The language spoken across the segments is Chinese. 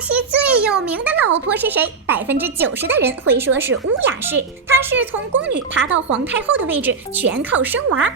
熙最有名的老婆是谁？90%的人会说是乌雅氏，她是从宫女爬到皇太后的位置，全靠生娃。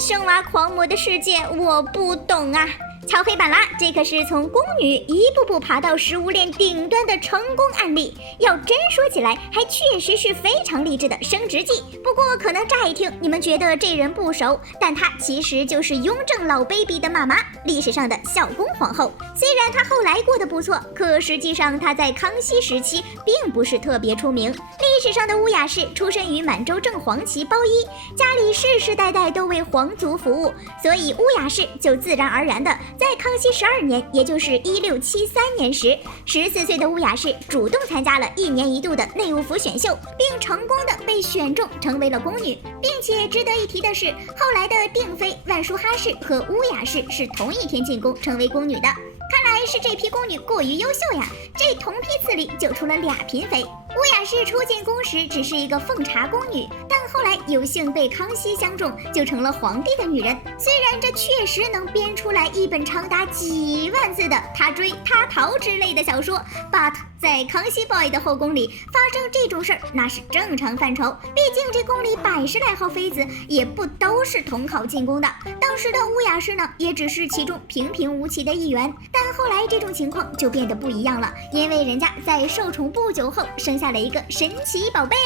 生娃狂魔的世界我不懂啊。敲黑板啦，这可是从宫女一步步爬到食物链顶端的成功案例。要真说起来，还确实是非常励志的升职记。不过可能乍一听你们觉得这人不熟，但她其实就是雍正老 baby 的妈妈，历史上的孝恭皇后。虽然她后来过得不错，可实际上她在康熙时期并不是特别出名。历史上的乌雅氏出身于满洲正黄旗包衣，家里世世代代都为皇族服务，所以乌雅氏就自然而然的在康熙12年，也就是1673年时，14岁的乌雅氏主动参加了1年1度的内务府选秀，并成功的被选中成为了宫女。并且值得一提的是，后来的定妃万淑哈氏和乌雅氏是同一天进宫成为宫女的。看来是这批宫女过于优秀呀，这同批次里就出了2嫔妃。乌雅氏初进宫时只是一个奉茶宫女，但后来有幸被康熙相中，就成了皇帝的女人。虽然这确实能编出来一本长达几万字的他追他逃之类的小说 ，but 在康熙 boy 的后宫里发生这种事儿，那是正常范畴。毕竟这宫里110来号妃子也不都是统考进宫的。当时的乌雅氏呢，也只是其中平平无奇的一员。但后来这种情况就变得不一样了，因为人家在受宠不久后生下了一个神奇宝贝。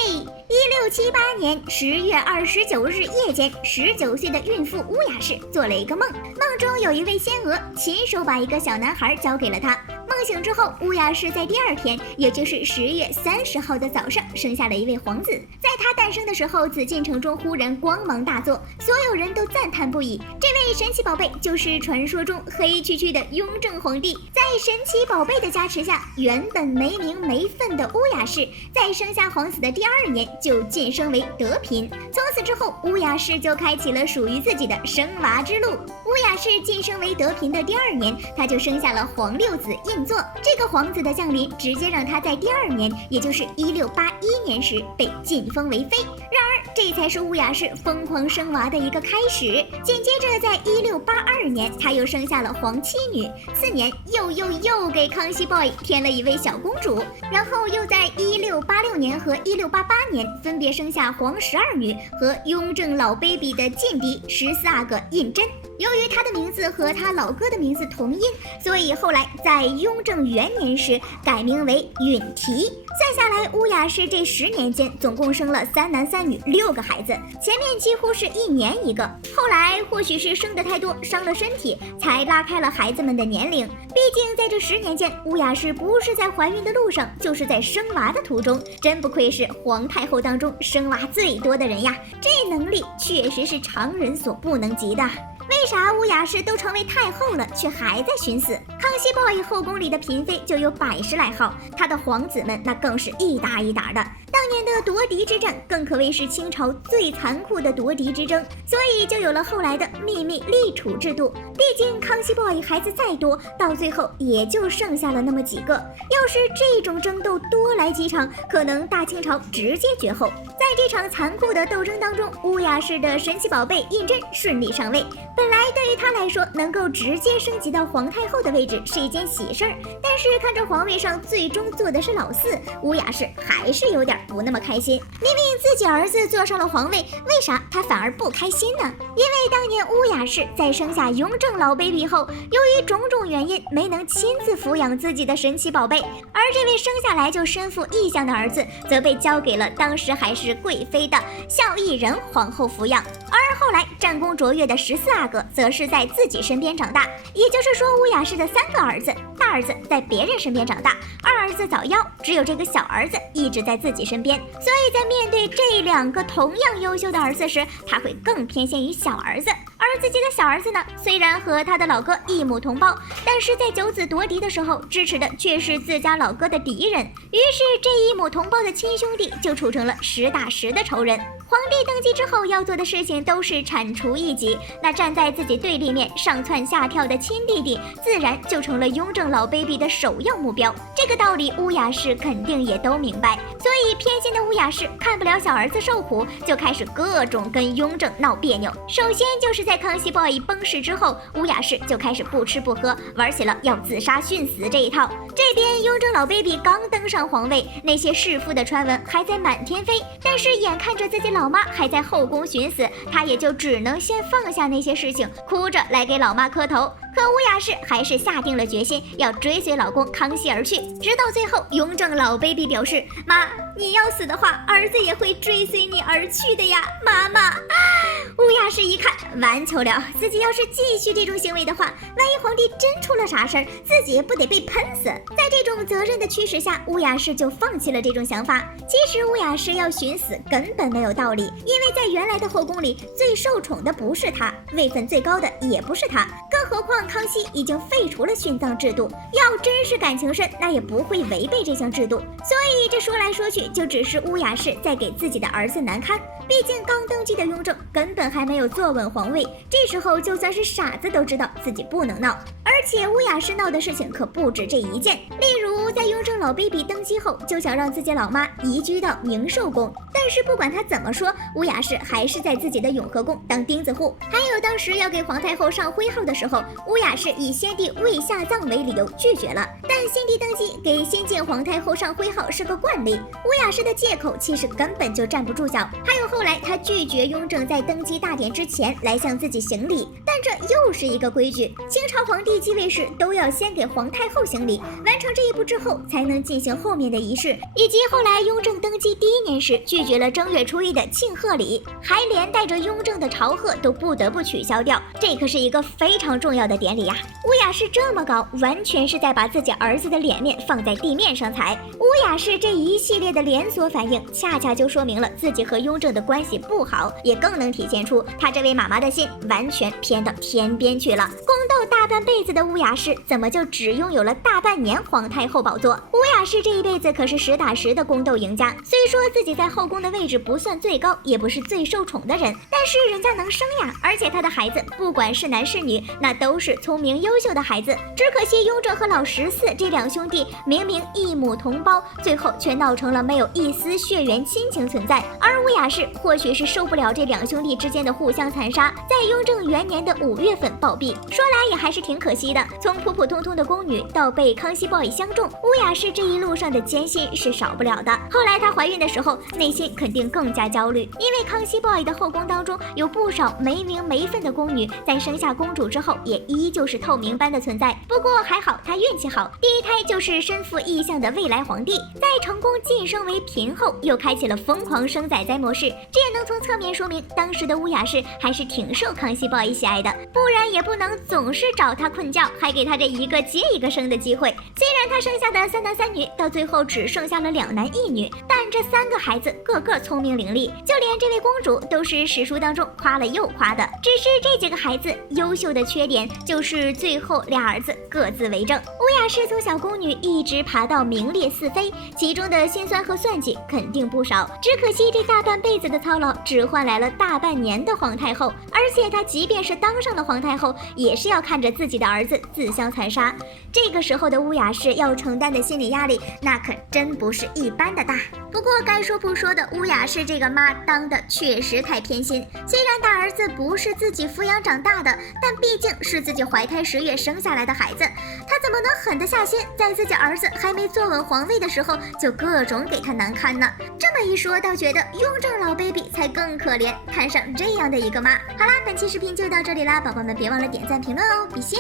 1678年10月29日夜间，19岁的孕妇乌雅氏做了一个梦，梦中有一位仙娥亲手把一个小男孩交给了她。梦醒之后，乌雅氏在第2天，也就是10月30号的早上，生下了一位皇子。在他诞生的时候，紫禁城中忽然光芒大作，所有人都赞叹不已。这位神奇宝贝就是传说中黑黢黢的雍正皇帝。在神奇宝贝的加持下，原本没名没分的乌雅氏，在生下皇子的第2年就晋升为德嫔。从此之后，乌雅氏就开启了属于自己的生娃之路。乌雅氏晋升为德嫔的第2年，她就生下了皇六子胤祚。这个皇子的降临，直接让她在第2年，也就是1681年时被晋封为妃。然而，这才是乌雅氏疯狂生娃的一个开始。紧接着，在1682年，她又生下了皇七女，4年又给康熙 boy 添了一位小公主，然后又在1686年和1688年分别生下皇12女和雍正老 baby 的劲敌14阿哥胤禛。由于他的名字和他老哥的名字同音，所以后来在雍正元年时改名为允提。算下来，乌雅氏这10年间总共生了3男3女6个孩子，前面几乎是1年1个，后来或许是生得太多伤了身体，才拉开了孩子们的年龄。毕竟在这10年间，乌雅氏不是在怀孕的路上，就是在生娃的途中，真不愧是皇太后当中生娃最多的人呀，这能力确实是常人所不能及的。为啥乌雅氏都成为太后了，却还在寻死？康熙 boy 后宫里的嫔妃就有110来号，他的皇子们那更是一打一打的。当年的夺嫡之战更可谓是清朝最残酷的夺嫡之争，所以就有了后来的秘密立储制度。毕竟康熙 boy 孩子再多，到最后也就剩下了那么几个。要是这种争斗多来几场，可能大清朝直接绝后。在这场残酷的斗争当中，乌雅氏的神奇宝贝胤禛顺利上位。本来对于他来说，能够直接升级到皇太后的位置是一件喜事儿，但是看着皇位上最终坐的是老四，乌雅氏还是有点不那么开心。明明自己儿子坐上了皇位，为啥他反而不开心呢？因为当年乌雅氏在生下雍正老 baby 后，由于种种原因没能亲自抚养自己的神奇宝贝，而这位生下来就身负异象的儿子，则被交给了当时还是贵妃的孝义仁皇后抚养。而后来战功卓越的14阿哥则是在自己身边长大，也就是说乌雅氏的3个儿子，大儿子在别人身边长大，二儿子早夭，只有这个小儿子一直在自己身边。所以在面对这2个同样优秀的儿子时，他会更偏向于小儿子。而自己的小儿子呢，虽然和他的老哥一母同胞，但是在9子夺嫡的时候，支持的却是自家老哥的敌人，于是这一母同胞的亲兄弟就处成了实打实的仇人。皇帝登基之后要做的事情都是铲除异己，那站在自己对立面上蹿下跳的亲弟弟，自然就成了雍正老 baby 的首要目标。这个道理乌雅氏肯定也都明白，所以偏心的乌雅氏看不了小儿子受苦，就开始各种跟雍正闹别扭。首先就是在康熙 boy 崩逝之后，乌雅氏就开始不吃不喝，玩起了要自杀殉死这一套。这边雍正老 baby 刚登上皇位，那些弑父的传闻还在满天飞，但是眼看着自己老妈还在后宫寻死，他也就只能先放下那些事情，哭着来给老妈磕头。可乌雅氏还是下定了决心要追随老公康熙而去，直到最后，雍正老 baby 表示：“妈，你要死的话，儿子也会追随你而去的呀，妈妈。”乌雅氏一看，完球了，自己要是继续这种行为的话，万一皇帝真出了啥事儿，自己也不得被喷死。在这种责任的驱使下，乌雅氏就放弃了这种想法。其实乌雅氏要寻死根本没有道理，因为在原来的后宫里，最受宠的不是她，位分最高的也不是她，更何况康熙已经废除了殉葬制度，要真是感情深，那也不会违背这项制度。所以这说来说去，就只是乌雅氏在给自己的儿子难堪。毕竟刚登基的雍正根本还没有坐稳皇位，这时候就算是傻子都知道自己不能闹。而且乌雅氏闹的事情可不止这一件，例如在雍正老 baby 登基后，就想让自己老妈移居到宁寿宫，但是不管他怎么说，乌雅氏还是在自己的永和宫当钉子户。还有当时要给皇太后上徽号的时候，乌雅氏以先帝未下葬为理由拒绝了，但先帝登基给新晋皇太后上徽号是个惯例，乌雅氏的借口其实根本就站不住脚。还有后来他拒绝雍正在登基大典之前来向自己行礼，但这又是一个规矩，清朝皇帝继位时都要先给皇太后行礼，完成这一步之后才能进行后面的仪式。以及后来雍正登基第1年时拒绝了正月初1的庆贺礼，还连带着雍正的朝贺都不得不取消掉，这可是一个非常重要的典礼呀。乌雅氏这么搞，完全是在把自己儿子的脸面放在地面上踩。乌雅氏这一系列的连锁反应，恰恰就说明了自己和雍正的关系不好，也更能体现出他这位妈妈的心完全偏到天边去了。宫斗大半辈子的乌雅氏，怎么就只拥有了大半年皇太后宝座？乌雅氏这一辈子可是实打实的宫斗赢家，虽说自己在后宫的位置不算最高，也不是最受宠的人，但是人家能生呀，而且她的孩子不管是男是女，那都是聪明优秀的孩子。只可惜雍正和老14这两兄弟明明一母同胞，最后却闹成了没有一丝血缘亲情存在。而乌雅氏或许是受不了这两兄弟之间的互相残杀，在雍正元年的5月份暴毙。说来也还是挺可惜的，从普普通通的宫女到被康熙 boy 相中，乌雅氏这一路上的艰辛是少不了的。后来她怀孕的时候，内心肯定更加焦虑，因为康熙 boy 的后宫当中有不少没名没分的宫女，在生下公主之后也依旧是透明般的存在。不过还好她运气好，第一胎就是身负异象的未来皇帝，在成功晋升为嫔后，又开启了疯狂生仔仔模式。这也能从侧面说明当时的乌雅氏还是挺受康熙 boy 喜爱的，不然也不能总是找他困觉，还给他这一个接一个生的机会。虽然他生下的3男3女到最后只剩下了2男1女，但这3个孩子个个聪明伶俐，就连这位公主都是史书当中夸了又夸的。只是这几个孩子优秀的缺点就是最后俩儿子各自为政。乌雅氏从小宫女一直爬到名列4妃，其中的辛酸和算计肯定不少，只可惜这大半辈子的操劳只换来了大半年的皇太后，而且她即便是当上了皇太后，也是要看着自己的儿子自相残杀。这个时候的乌雅氏要承担的心理压力，那可真不是一般的大。不过该说不说的，乌雅氏这个妈当的确实太偏心。虽然大儿子不是自己抚养长大的，但毕竟是自己怀胎10月生下来的孩子，她怎么能狠得下心，在自己儿子还没坐稳皇位的时候，就各种给他难堪呢？这么一说，倒觉得雍正老 baby 才更可怜，摊上这样的一个妈。好啦，本期视频就到这里啦，宝宝们别忘了点赞评论哦，比心。